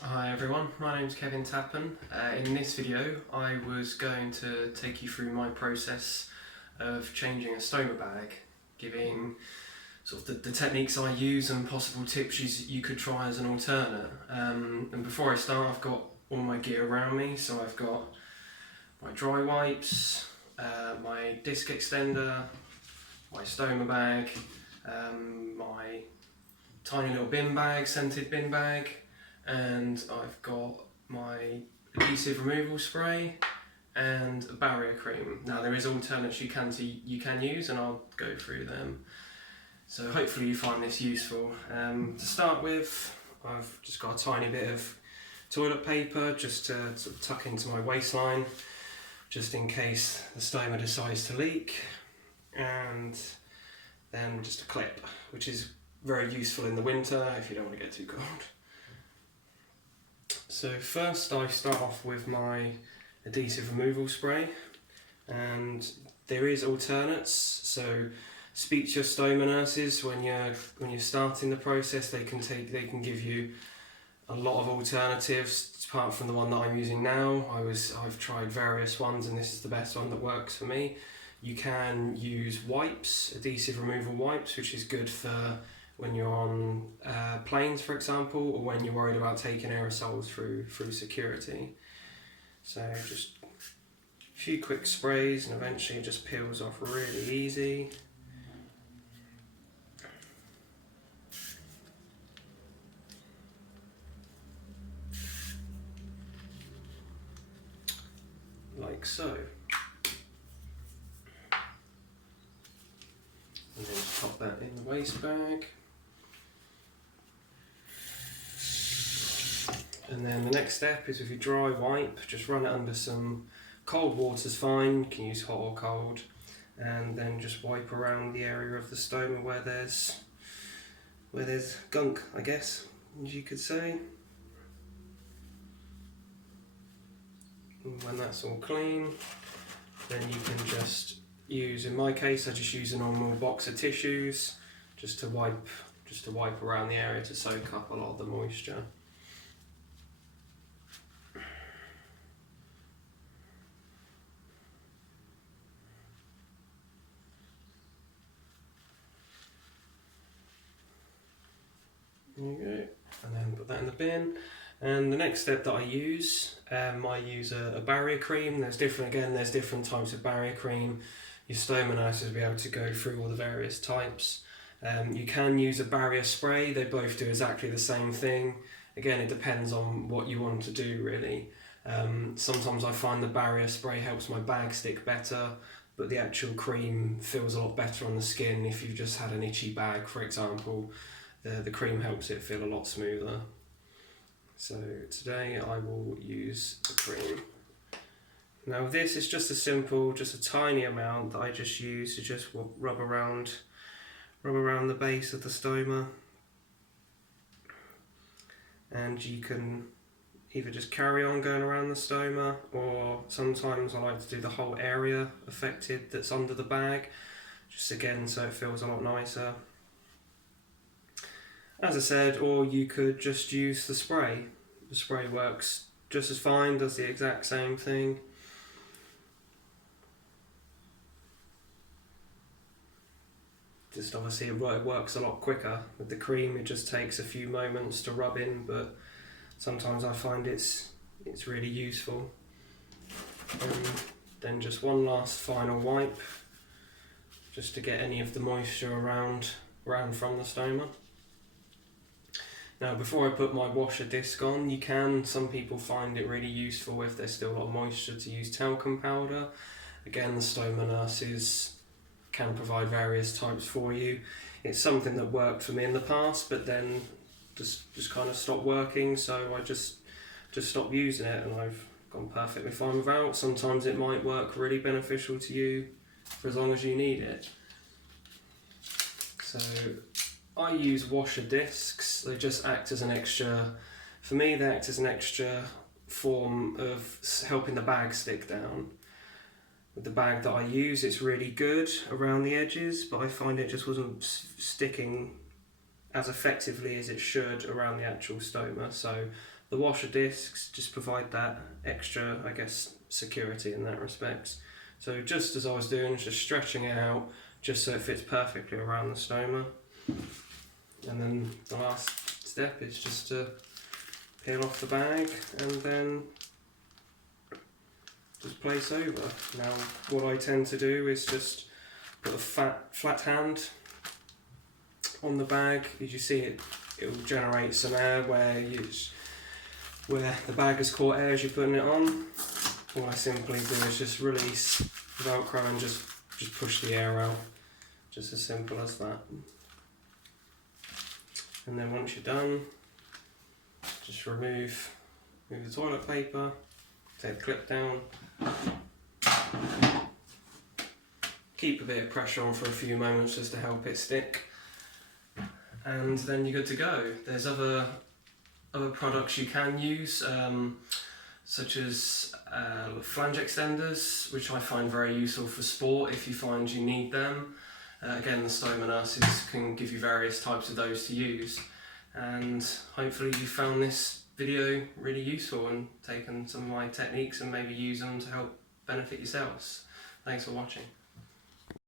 Hi everyone, my name's Kevin Tappen. In this video I was going to take you through my process of changing a Stoma bag, giving sort of the techniques I use and possible tips you could try as an alternate. And before I start, I've got all my gear around me, so I've got my dry wipes, my disc extender, my Stoma bag, my tiny little bin bag, scented bin bag, and I've got my adhesive removal spray and a barrier cream. Now there is alternates you can use, and I'll go through them. So hopefully you find this useful. To start with, I've just got a tiny bit of toilet paper just to sort of tuck into my waistline, just in case the stoma decides to leak, and then just a clip, which is very useful in the winter if you don't want to get too cold. So first I start off with my adhesive removal spray, and there is alternates, so speak to your stoma nurses when you're starting the process. They can give you a lot of alternatives apart from the one that I'm using now. I've tried various ones and this is the best one that works for me. You can use wipes, adhesive removal wipes, which is good for when you're on planes, for example, or when you're worried about taking aerosols through security. So just a few quick sprays and eventually it just peels off really easy. Like so. And then just pop that in the waste bag. And then the next step is with your dry wipe, just run it under some cold water's fine, you can use hot or cold, and then just wipe around the area of the stoma where there's gunk, I guess, as you could say. And when that's all clean, then you can just use, in my case I just use a normal box of tissues just to wipe around the area to soak up a lot of the moisture. There you go, and then put that in the bin. And the next step that I use a barrier cream. There's different types of barrier cream. Your stoma nurses will be able to go through all the various types. You can use a barrier spray. They both do exactly the same thing. Again, it depends on what you want to do really. Sometimes I find the barrier spray helps my bag stick better, but the actual cream feels a lot better on the skin if you've just had an itchy bag, for example. The cream helps it feel a lot smoother. So today I will use the cream. Now this is just a tiny amount that I just use to just rub around the base of the stoma. And you can either just carry on going around the stoma, or sometimes I like to do the whole area affected that's under the bag, just again so it feels a lot nicer. As I said, or you could just use the spray. The spray works just as fine, does the exact same thing. Just obviously it works a lot quicker. With the cream it just takes a few moments to rub in, but sometimes I find it's really useful. And then just one last final wipe, just to get any of the moisture around from the stoma. Now before I put my washer disc on, some people find it really useful if there's still a lot of moisture to use talcum powder. Again, the stoma nurses can provide various types for you. It's something that worked for me in the past, but then just kind of stopped working, so I just stopped using it, and I've gone perfectly fine without. Sometimes it might work really beneficial to you for as long as you need it. So I use washer discs. They just act as an extra, for me they act as an extra form of helping the bag stick down. With the bag that I use, it's really good around the edges, but I find it just wasn't sticking as effectively as it should around the actual stoma, so The washer discs just provide that extra, I guess, security in that respect. So just as I was doing, just stretching it out just so it fits perfectly around the stoma. And then the last step is just to peel off the bag and then just place over. Now what I tend to do is just put a flat hand on the bag. As you see, it will generate some air where the bag has caught air as you're putting it on. All I simply do is just release the Velcro and just push the air out. Just as simple as that. And then once you're done, just remove the toilet paper, take the clip down, keep a bit of pressure on for a few moments just to help it stick, and then you're good to go. There's other products you can use, such as flange extenders, which I find very useful for sport if you find you need them. Again, the stoma nurses can give you various types of those to use, and hopefully you found this video really useful and taken some of my techniques and maybe use them to help benefit yourselves. Thanks for watching.